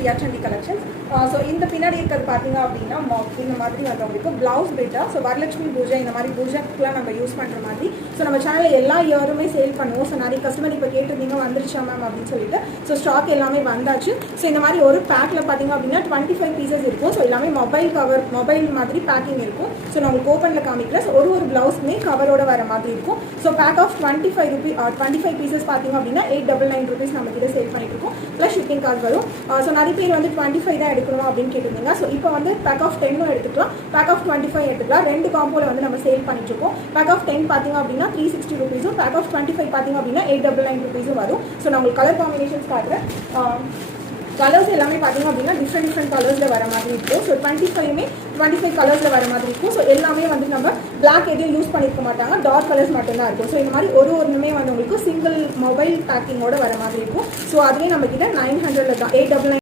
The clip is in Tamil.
பிரியா சண்டி கலெக்ஷன்ஸ். ஸோ இந்த பின்னாடி இருக்கிறது பார்த்தீங்க அப்படின்னா இந்த மாதிரி வந்து உங்களுக்கு ப்ளவுஸ் பிட்டா. ஸோ வரலட்சுமி பூஜை இந்த மாதிரி பூஜைக்குலாம் நம்ம யூஸ் பண்ணுற மாதிரி. ஸோ நம்ம சேனலில் எல்லா இயருமே சேல் பண்ணுவோம். ஸோ நிறைய கஸ்டமர் இப்போ கேட்டிருந்தீங்க வந்துருச்சா மேம் அப்படின்னு சொல்லிட்டு. ஸோ ஸ்டாக் எல்லாமே வந்தாச்சு. ஸோ இந்த மாதிரி ஒரு பேக்கில் பார்த்தீங்க அப்படின்னா 25 பீசஸ் இருக்கும். ஸோ எல்லாமே மொபைல் மாதிரி பேக்கிங் இருக்கும். ஸோ நான் உங்களுக்கு ஓப்பனில் காமிக்கிறேன். ஸோ ஒரு ப்ளவுஸுமே கவரோட வர மாதிரி இருக்கும். ஸோ பேக் ஆஃப் 25 பீசஸ் பார்த்தீங்க அப்படின்னா 899 rupees நம்ம கிட்ட சேல் பண்ணிட்டு இருக்கோம். ப்ளஸ் ஷிப்பிங் கார்டு வரும். ஸோ நிறைய பேர் வந்து 25 தான் எடுக்கணும் அப்படின்னு கேட்டிருந்தீங்க. ஸோ இப்போ வந்து பேக் ஆஃப் 10 எடுத்துக்கலாம், பேக் ஆஃப் 25 எடுத்துக்கலாம். 2 காம்போல வந்து நம்ம சேல் பண்ணிட்டு இருக்கோம். பேக் ஆஃப் 10 பார்த்தீங்க அப்படின்னா 360 rupees, பேக் ஆஃப் 25 பார்த்தீங்க அப்படின்னா 899 rupees வரும். ஸோ நான் உங்களுக்கு கலர் காம்பினேஷன்ஸ் காட்டுறேன். கலர்ஸ் எல்லாமே பார்த்தீங்க அப்படின்னா டிஃப்ரெண்ட் கலர்ஸில் வர மாதிரி இருக்கும். ஸோ 25 கலர்ஸில் வர மாதிரி இருக்கும். ஸோ எல்லாமே வந்து நம்ம பிளாக் எதையும் யூஸ் பண்ணியிருக்க மாட்டாங்க, டார்க் கலர்ஸ் மட்டும்தான் இருக்கும். ஸோ இந்த மாதிரி ஒன்றுமே வந்து உங்களுக்கு சிங்கிள் மொபைல் பேக்கிங்கோட வர மாதிரி இருக்கும். ஸோ அதுவே நம்ம கிட்ட 900 தான் 899